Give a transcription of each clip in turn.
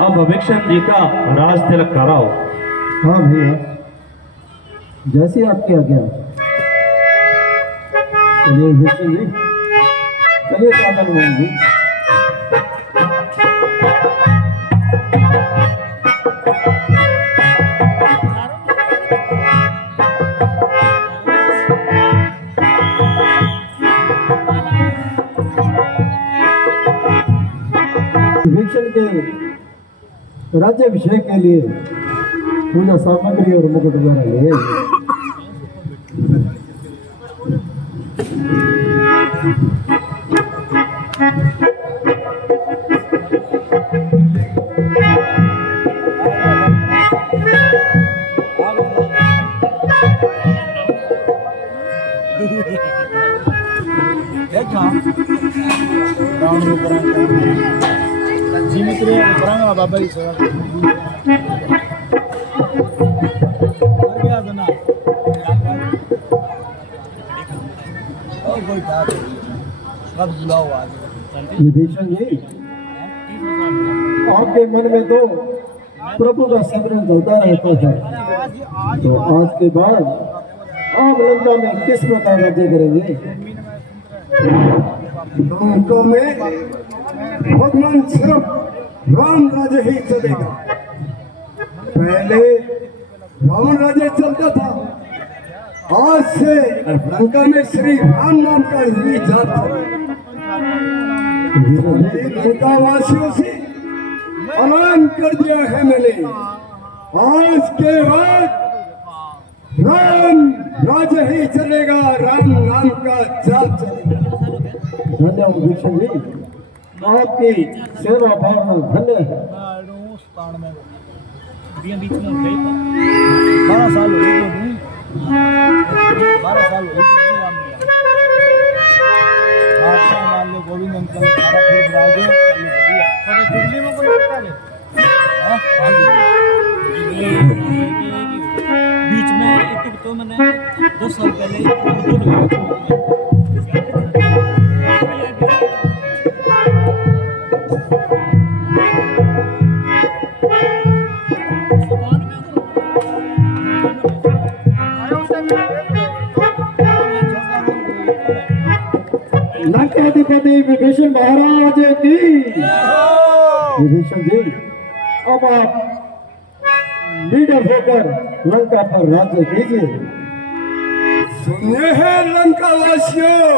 अब भविष्य जी का राज तिलक कराओ। हाँ भैया, जैसी आपकी आज्ञा। चलिए विष्णु जी, चलिए कामन मोहन जी। विभीषण के राज्याभिषेक के लिए पूजा सामग्री और मुकुट द्वारा ले आइए। बाबा विभीषण जी, आपके मन में तो प्रभु का सिमरन चलता रहता था, तो आज के बाद आप लंका में किस प्रकार राज्य करेंगे? लंका में भगवान सिर्फ राम राज्य ही चलेगा। पहले रावण राज्य चलता था, आज से लंका में श्री राम नाम का ही जाता है। लंका वासियों से ऐलान कर दिया है मैंने, आज के बाद राम राज्य ही चलेगा, राम नाम का जाप चलेगा। धन्यवाद विभीषण जी, आपकी सेवा भावना धन्य है। 12 साल हो गए, 12 साल हो गए। मान लो गोविंद अंकल फिर आगे दिल्ली में कोई लगता है बीच में एक तो मैंने 2 साल पहले लंकाधिपति विभीषण महाराज की। विभीषण जी, अब आप लीडर होकर लंका पर राज्य कीजिए। सुनिए है लंका वासियों,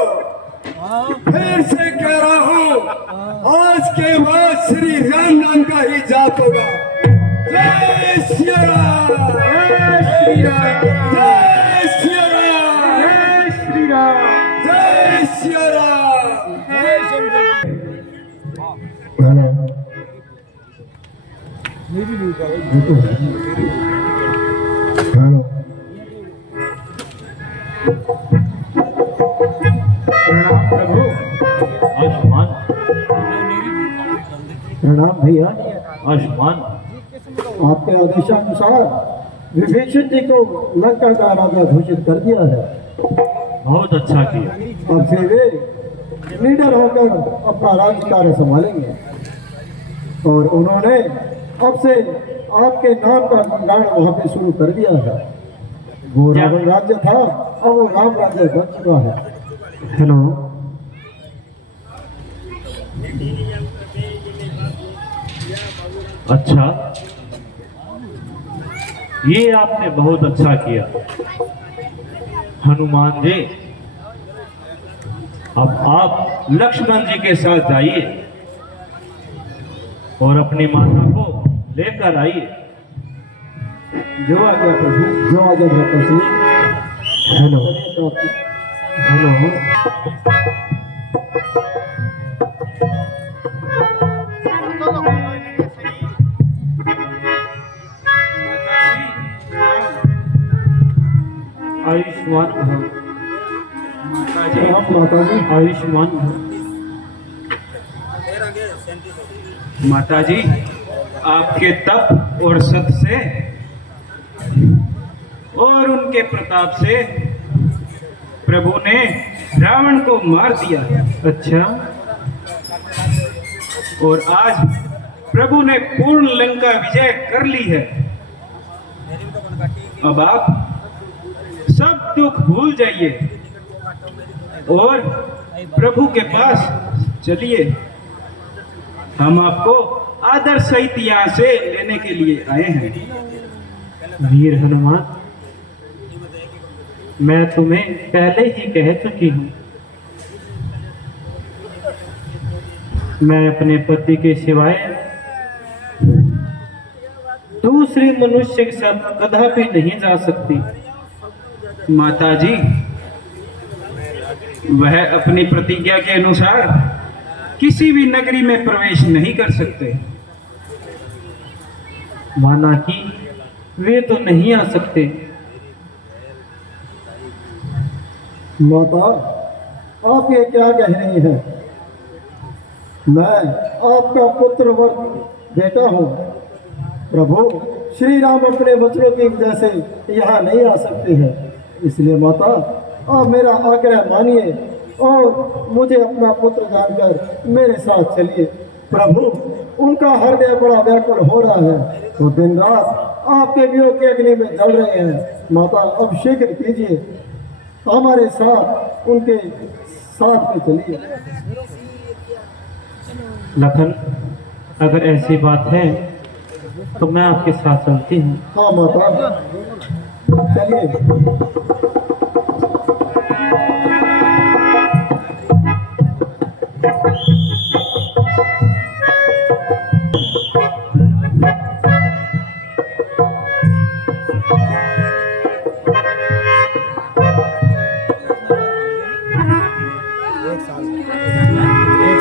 फिर से कह रहा हूँ, आज के बाद श्री राम नाम का ही जाप होगा। जय श्री राम, जय श्री राम, जय श्री राम, जय श्री राम, जय श्री राम। मेरी भी प्रणाम प्रभु। आयुष्मान। प्रणाम भैया। आयुष्मान। आपके आदेशानुसार विभीषण जी को लंका का राजा घोषित कर दिया है। बहुत अच्छा किया। अब से वे लीडर होकर अपना राज्य कार्य संभालेंगे, और उन्होंने अब से आपके नाम का गुणगान वहां पे शुरू कर दिया है। वो रावण राज्य था, अब वो राम राज्य बन चुका है। हेलो, अच्छा, ये आपने बहुत अच्छा किया हनुमान जी। अब आप लक्ष्मण जी के साथ जाइए और अपनी माता को लेकर आइए। जो आ गया प्रभु, जो आ गया प्रभु। हेलो हेलो, आयुष्मान भव। माता जी, आयुष्मान भव। माता जी, आपके तप और सत से और उनके प्रताप से प्रभु ने रावण को मार दिया। अच्छा, और आज प्रभु ने पूर्ण लंका विजय कर ली है। अब आप सब दुख भूल जाइए और प्रभु के पास चलिए। हम आपको आदर सहित यहाँ से लेने के लिए आए हैं। वीर हनुमान, मैं तुम्हें पहले ही कह चुकी हूँ, मैं अपने पति के सिवाय दूसरे मनुष्य के साथ कदापि नहीं जा सकती। माता जी, वह अपनी प्रतिज्ञा के अनुसार किसी भी नगरी में प्रवेश नहीं कर सकते। माना कि वे तो नहीं आ सकते। माता, आप ये क्या कह रही हैं? मैं आपका पुत्रवर बेटा हूँ। प्रभु श्री राम अपने वचनों की वजह से यहाँ नहीं आ सकते हैं। इसलिए माता, आप मेरा आग्रह मानिए और मुझे अपना पुत्र जानकर मेरे साथ चलिए। प्रभु, उनका हृदय बड़ा व्याकुल हो रहा है, तो दिन रात आपके वियोग के अग्नि में जल रहे हैं। माता, अब शीघ्र कीजिए, हमारे साथ उनके साथ में चलिए। लखन, अगर ऐसी बात है तो मैं आपके साथ चलती हूँ। हाँ माता, चलिए।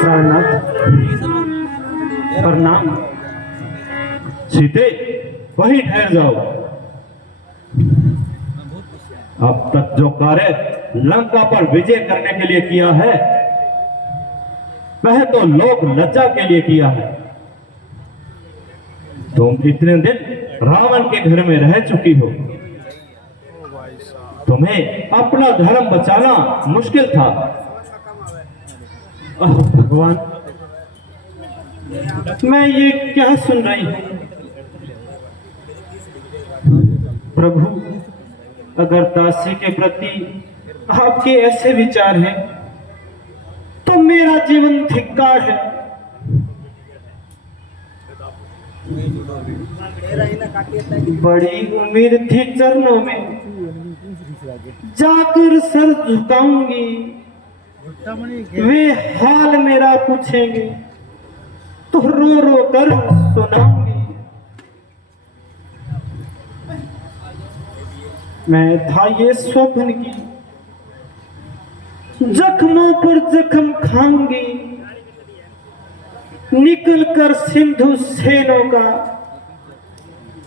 प्राणनाथ, प्रणाम। सीते, वहीं ठहर जाओ। अब तक जो कार्य लंका पर विजय करने के लिए किया है, वह तो लोक लज्जा के लिए किया है। तुम इतने दिन रावण के घर में रह चुकी हो, तुम्हें अपना धर्म बचाना मुश्किल था। ओह भगवान, मैं ये क्या सुन रही हूँ? प्रभु, अगर दासी के प्रति आपके ऐसे विचार हैं तो मेरा जीवन धिक्कार है। बड़ी उम्मीद थी चरणों में जाकर सर झुकाऊंगी, वे हाल मेरा पूछेंगे तो रो रो कर सुनाऊंगी। मैं था ये स्वप्न की, जख्मों पर जख्म खाऊंगी, निकल कर सिंधु सेनों का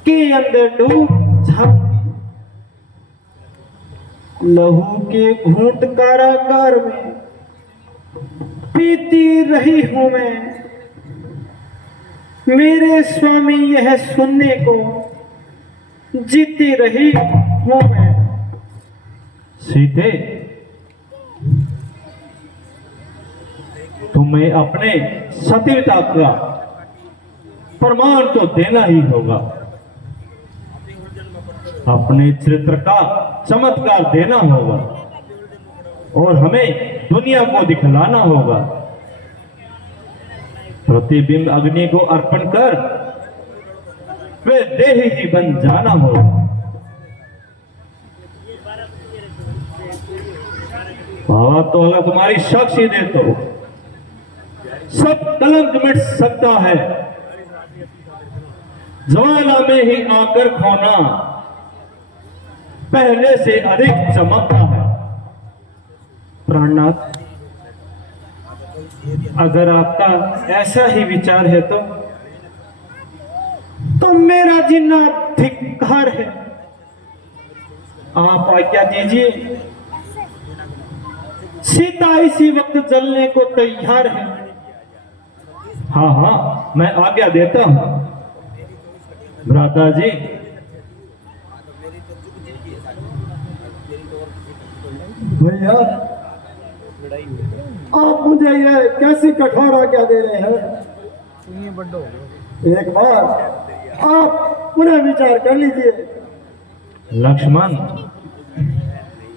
के अंदर डूब जाऊंगी। लहू के घूंट कारागार में पीती रही हूं मैं, मेरे स्वामी यह सुनने को जीती रही हूं मैं। सीते, तुम्हें अपने सतीता का प्रमाण तो देना ही होगा, अपने चरित्र का चमत्कार देना होगा और हमें दुनिया को दिखलाना होगा। प्रतिबिंब अग्नि को अर्पण कर वे देही ही बन जाना होगा। बाबा, तो अगर तुम्हारी साक्षी दे तो सब कलंक मिट सकता है। ज्वाला में ही आकर खोना पहले से अधिक चमकता है। प्राणनाथ, अगर आपका ऐसा ही विचार है तो मेरा जीना धिक्कार है। आप आज्ञा दीजिए, सीता इसी वक्त जलने को तैयार है। हाँ हाँ, मैं आज्ञा देता हूं। भ्राता जी, भैया, आप मुझे ये कैसी कठोर आज्ञा दे रहे हैं? एक बार आप पुनः विचार कर लीजिए। लक्ष्मण,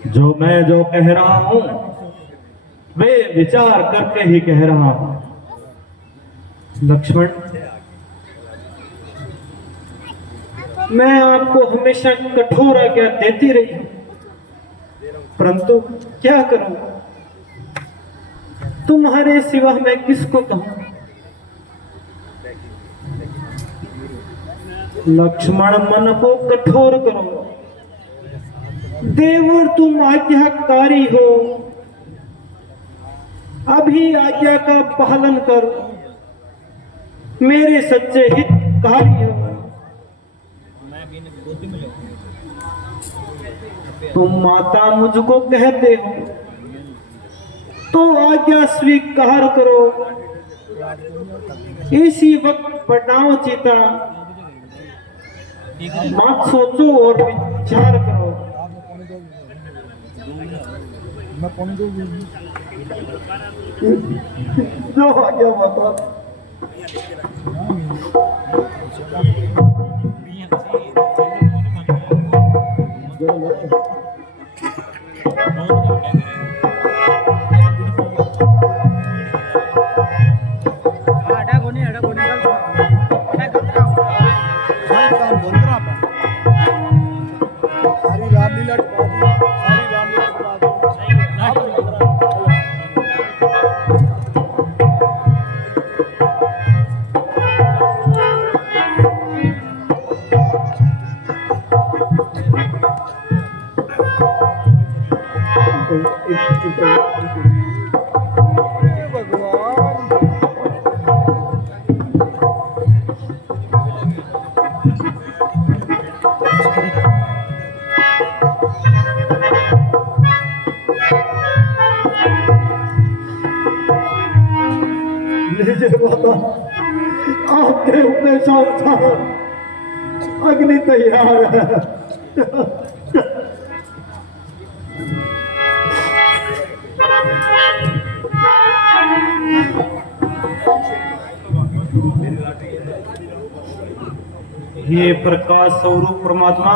जो कह रहा हूं वे विचार करके ही कह रहा हूं। लक्ष्मण, मैं आपको हमेशा कठोर आज्ञा देती रही हूं, परंतु क्या करूं, तुम्हारे सिवा मैं किसको कहूं। लक्ष्मण, मन को कठोर करो। देवर, तुम आज्ञाकारी हो, अभी आज्ञा का पालन करो। मेरे सच्चे हितकारी हो। तुम माता मुझको कहते हो तो आज्ञा स्वीकार करो। इसी वक्त बनाओ चिता, मत सोचो और विचार करो। मैं कौन दूंगी? जो आज्ञा माता। सारी रामलीला सारी रामलीला लीजिए माता, आपके उपदेशानुसार अग्नि तैयार है। हे प्रकाश स्वरूप परमात्मा,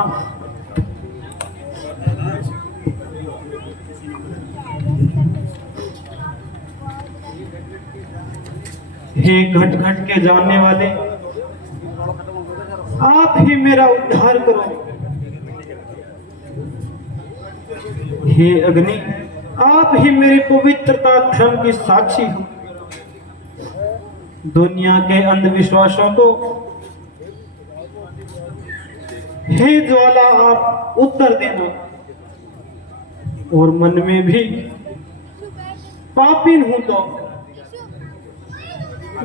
हे घट घट के जानने वाले, आप ही मेरा उद्धार करो। हे अग्नि, आप ही मेरी पवित्रता धर्म की साक्षी हो। दुनिया के अंधविश्वासों को हे ज्वाला आप उत्तर देना, और मन में भी पापीन हूं तो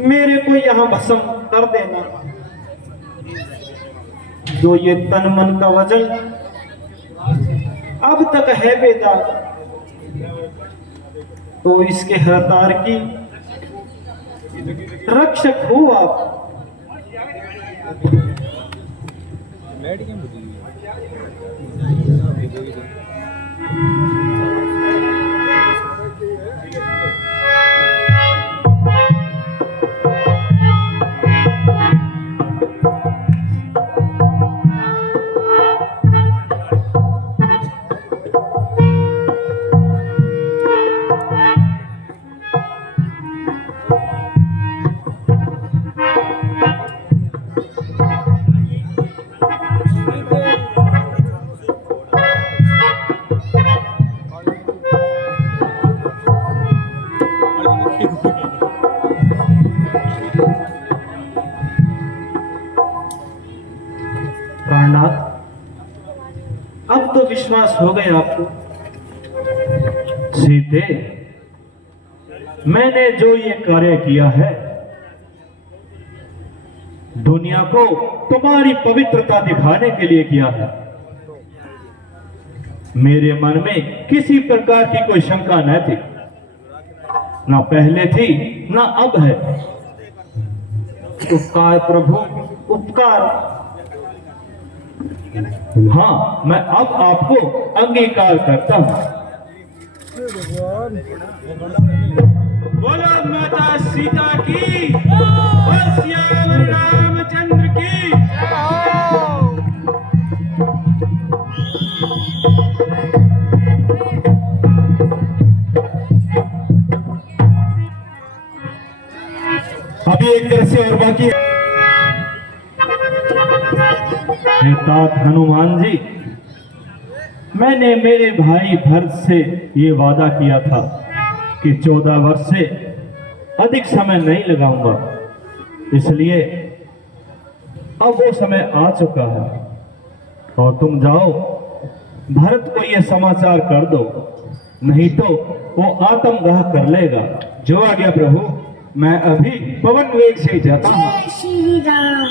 मेरे को यहां भस्म कर देना। जो ये तन मन का वजन अब तक है बेदाग, तो इसके हरतार की रक्षक हो आप। प्राणनाथ, अब तो विश्वास हो गया आपको। सीते, मैंने जो ये कार्य किया है दुनिया को तुम्हारी पवित्रता दिखाने के लिए किया है। मेरे मन में किसी प्रकार की कोई शंका न थी, ना पहले थी ना अब है। उपकार प्रभु, उपकार। हाँ, मैं अब आपको अंगीकार करता हूं। बोलो माता सीता की, बोल श्याम राम अभी एक तरह से और बाकी हे तात हनुमान जी, मैंने मेरे भाई भरत से ये वादा किया था कि 14 वर्ष से अधिक समय नहीं लगाऊंगा, इसलिए अब वो समय आ चुका है और तुम जाओ भरत को ये समाचार कर दो, नहीं तो वो आत्मदाह कर लेगा। जो आ गया प्रभु, मैं अभी पवन वेग से जाता हूँ। जय श्री राम।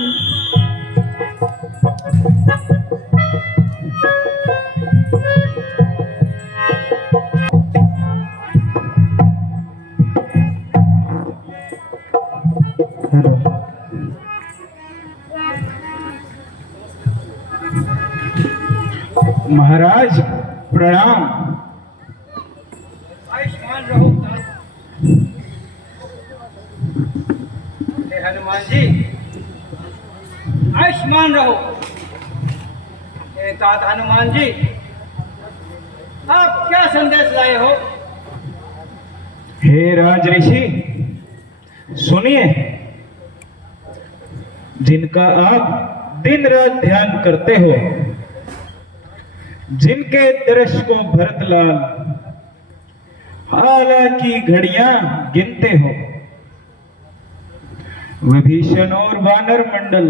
महाराज प्रणाम। आयुष्मान रहो हे हनुमान जी, आयुष्मान रहो। हे तात हनुमान जी, आप क्या संदेश लाए हो? हे राज ऋषि सुनिए, जिनका आप दिन रात ध्यान करते हो, जिनके दृश्य को भरतलाल हालांकि घड़ियां गिनते हो, विभीषण और वानर मंडल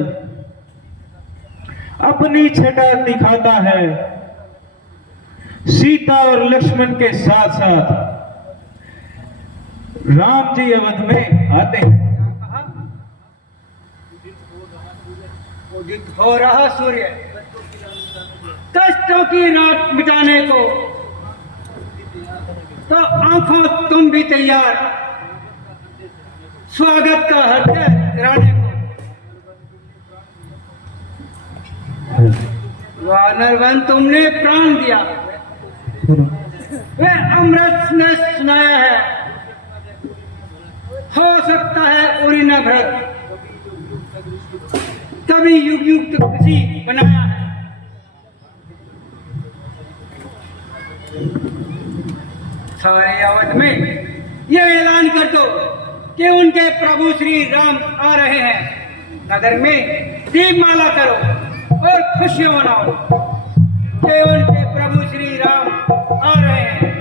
अपनी छटा दिखाता है, सीता और लक्ष्मण के साथ साथ राम जी अवध में आते हैं। उदित हो रहा सूर्य कष्टों की रात मिटाने को, तो आंखों तुम भी तैयार स्वागत का हृदय कराने को। वानरवन तुमने प्राण दिया, वे अमृत ने सुनाया है, हो सकता है उरी न भरत कभी युग युग तक किसी बनाया है। सारे अवध में ये ऐलान कर दो कि उनके प्रभु श्री राम आ रहे हैं। नगर में दीपमाला करो और खुशियां मनाओ कि उनके प्रभु श्री राम आ रहे हैं।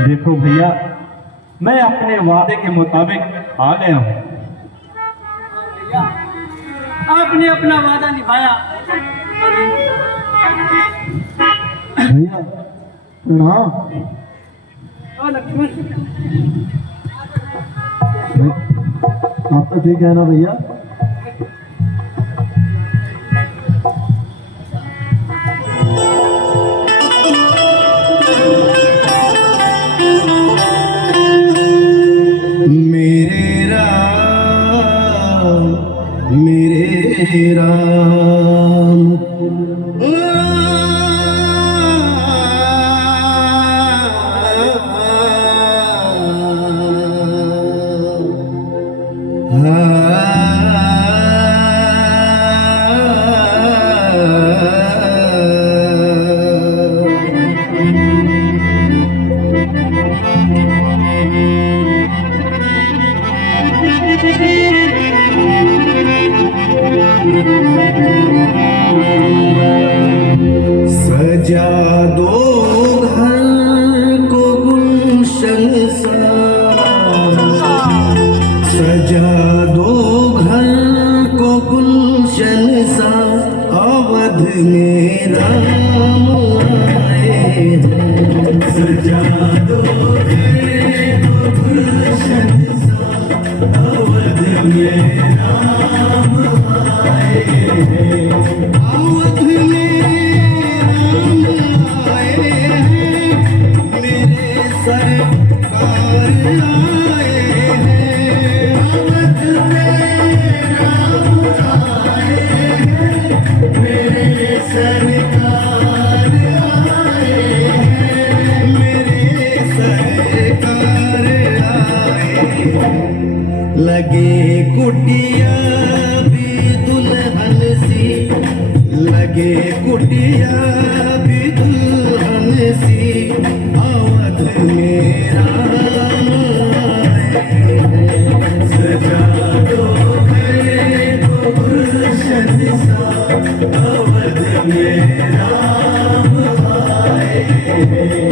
देखो भैया, मैं अपने वादे के मुताबिक आ गया हूँ। आपने अपना वादा निभाया। भैया प्रणाम। और लक्ष्मण, आप तो ठीक है ना भैया? मेरे राम सजा दो घर को गुलशन सा, सजा दो घर को गुलशन सा, अवध में राम आए हैं। सजा दो घर को गुलशन सा, अवध में राम आए हैं। अवध में सरकार आए हैं। अवध में राम आए हैं, मेरे सरकार आए हैं, मेरे सरकार लगे कुटिया भी दुल्हन सी, लगे कुटिया भी दुल्हन सी, अवध में राम आए हैं। सजा दो घर को गुलशन सा, अवध में राम आए हैं।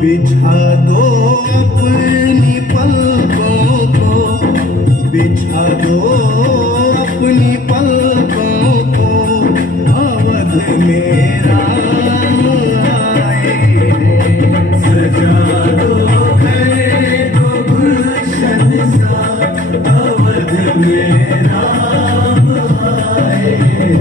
बिछा दो अपनी पलकों को, बिछा दो अपनी पलकों को, अवध में राम आए हैं। सजा दो घर को गुलशन सा, अवध में राम आए हैं।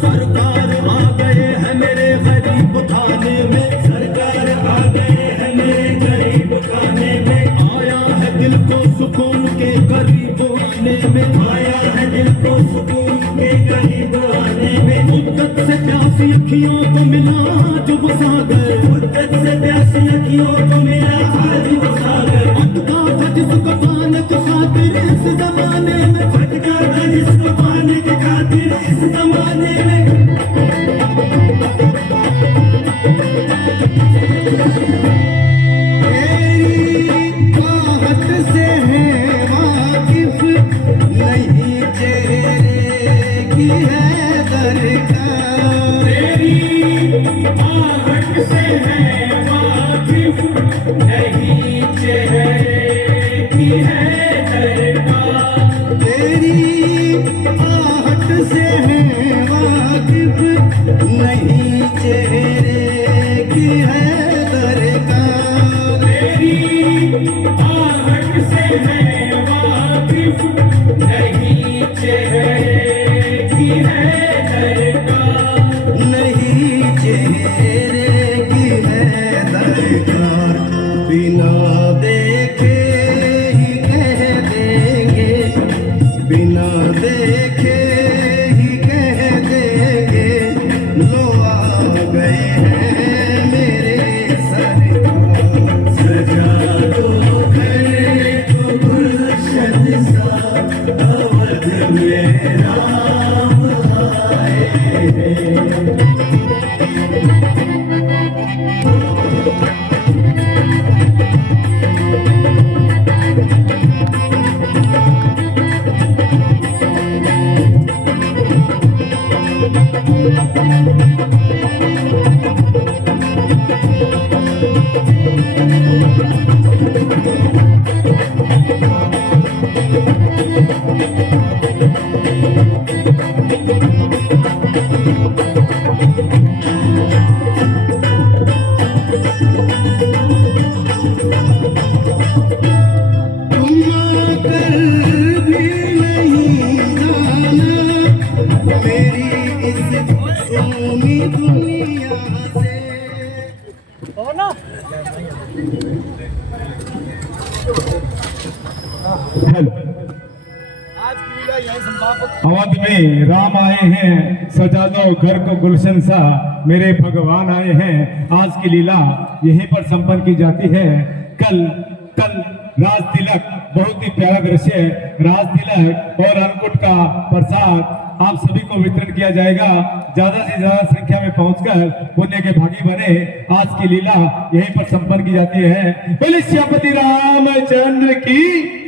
सरकार आ गए हैं मेरे गरीब खाने में, सरकार आ गए हैं मेरे गरीब खाने में, आया है दिल को सुकून के करीब आने में, आया है दिल को सुकून के करीब आने में। मुद्दत से प्यासी अखियों को मिला जुब सागर, मुद्दत से प्यासी अखियों को मिला जुब सागर, भटका था जिसको पाने की खातिर इस जमाने में, भटका था जिसको पाने की खातिर इस जमाने में। अवध में राम आए हैं, सजा दो घर को गुलशन सा, मेरे भगवान आए हैं। आज की लीला यहीं पर संपन्न की जाती है। कल राज तिलक, बहुत ही प्यारा दृश्य है। राज तिलक और अन्नकूट का प्रसाद आप सभी को वितरण किया जाएगा। ज्यादा से ज्यादा संख्या में पहुंचकर पुण्य के भागी बने। आज की लीला यहीं पर संपन्न की जाती है। बोले श्यामपति रामचंद्र की